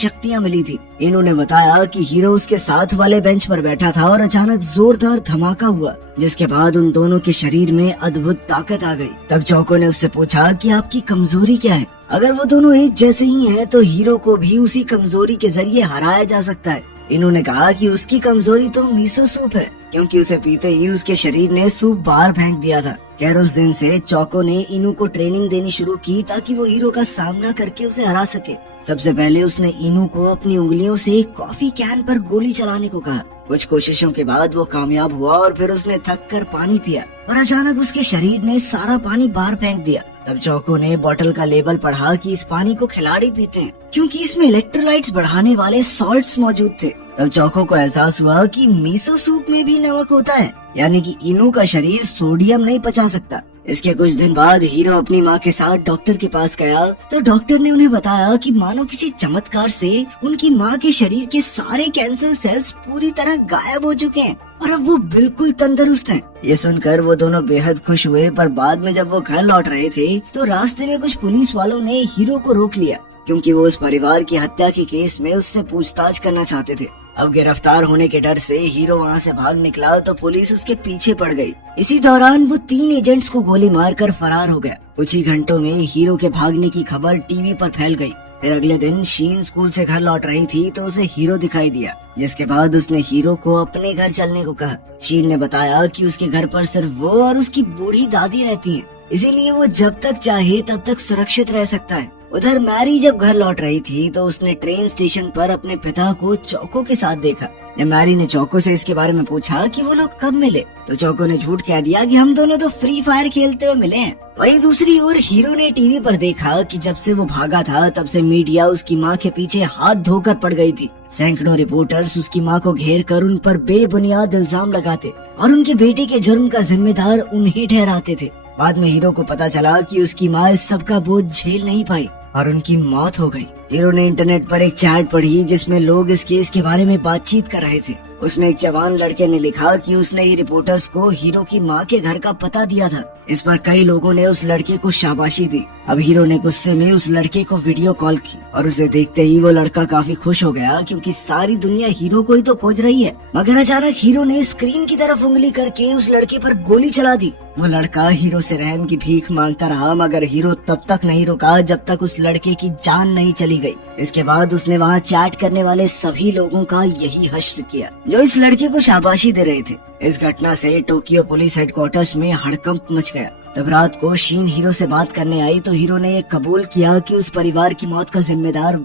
शक्तियाँ मिली थी। इन्होंने बताया कि हीरो उसके साथ वाले बेंच पर बैठा था और अचानक जोरदार धमाका हुआ, जिसके बाद उन दोनों के शरीर में अद्भुत ताकत आ गई। तब चौको ने उससे पूछा कि आपकी कमजोरी क्या है? अगर वो दोनों एक जैसे ही हैं, तो हीरो को भी उसी कमजोरी के जरिए हराया जा सकता है। इन्होंने कहा कि उसकी कमजोरी तो मीसो सूप है, क्योंकि उसे पीते ही उसके शरीर ने सूप बाहर फेंक दिया था। खैर उस दिन से चौको ने इनू को ट्रेनिंग देनी शुरू की ताकि वो हीरो का सामना करके उसे हरा सके। सबसे पहले उसने इनू को अपनी उंगलियों से एक कॉफी कैन पर गोली चलाने को कहा। कुछ कोशिशों के बाद वो कामयाब हुआ और फिर उसने थक कर पानी पिया और अचानक उसके शरीर ने सारा पानी बाहर फेंक दिया। तब चौको ने बोतल का लेबल पढ़ा कि इस पानी को खिलाड़ी पीते हैं, क्योंकि इसमें इलेक्ट्रोलाइट्स बढ़ाने वाले सॉल्ट्स मौजूद थे। तब चौको को एहसास हुआ कि मीसो सूप में भी नमक होता है, यानी कि इनू का शरीर सोडियम नहीं पचा सकता। इसके कुछ दिन बाद हीरो अपनी माँ के साथ डॉक्टर के पास गया तो डॉक्टर ने उन्हें बताया कि मानो किसी चमत्कार से उनकी माँ के शरीर के सारे कैंसर सेल्स पूरी तरह गायब हो चुके हैं और अब वो बिल्कुल तंदुरुस्त हैं। ये सुनकर वो दोनों बेहद खुश हुए, पर बाद में जब वो घर लौट रहे थे तो रास्ते में कुछ पुलिस वालों ने हीरो को रोक लिया, क्योंकि वो उस परिवार की हत्या के केस में उससे पूछताछ करना चाहते थे। अब गिरफ्तार होने के डर से हीरो वहाँ से भाग निकला तो पुलिस उसके पीछे पड़ गई। इसी दौरान वो 3 एजेंट्स को गोली मारकर फरार हो गया। कुछ ही घंटों में हीरो के भागने की खबर टीवी पर फैल गई। फिर अगले दिन शीन स्कूल से घर लौट रही थी तो उसे हीरो दिखाई दिया, जिसके बाद उसने हीरो को अपने घर चलने को कहा। शीन ने बताया कि उसके घर पर सिर्फ वो और उसकी बूढ़ी दादी रहती हैं, इसीलिए वो जब तक चाहे तब तक सुरक्षित रह सकता है। उधर मैरी जब घर लौट रही थी तो उसने ट्रेन स्टेशन पर अपने पिता को चौको के साथ देखा। जब मैरी ने चौको से इसके बारे में पूछा कि वो लोग कब मिले, तो चौको ने झूठ कह दिया कि हम दोनों तो फ्री फायर खेलते हुए मिले हैं। वहीं दूसरी ओर हीरो ने टीवी पर देखा कि जब से वो भागा था तब से मीडिया उसकी माँ के पीछे हाथ धोकर पड़ गई थी। सैकड़ों रिपोर्टर्स उसकी माँ को घेर कर उन पर बेबुनियाद इल्जाम लगाते और उनके बेटे के जुर्म का जिम्मेदार उन्हें ठहराते थे। बाद में हीरो को पता चला कि उसकी माँ इस सब का बोझ झेल नहीं पाई और उनकी मौत हो गई। हीरो ने इंटरनेट पर एक चैट पढ़ी जिसमें लोग इस केस के बारे में बातचीत कर रहे थे। उसमें एक जवान लड़के ने लिखा कि उसने ही रिपोर्टर्स को हीरो की माँ के घर का पता दिया था। इस पर कई लोगों ने उस लड़के को शाबाशी दी। अब हीरो ने गुस्से में उस लड़के को वीडियो कॉल की और उसे देखते ही वो लड़का काफी खुश हो गया, क्योंकि सारी दुनिया हीरो को ही तो खोज रही है। मगर अचानक हीरो ने स्क्रीन की तरफ उंगली करके उस लड़के पर गोली चला दी। वो लड़का हीरो से रहम की भीख मांगता रहा, मगर हीरो तब तक नहीं रुका जब तक उस लड़के की जान नहीं चली गई। इसके बाद उसने वहाँ चैट करने वाले सभी लोगों का यही हश्र किया जो इस लड़के को शाबाशी दे रहे थे। इस घटना से टोक्यो पुलिस हेडक्वार्टर्स में हड़कंप मच गया। तब रात को शीन हीरो से बात करने आई तो हीरो ने ये कबूल किया कि उस परिवार की मौत का जिम्मेदार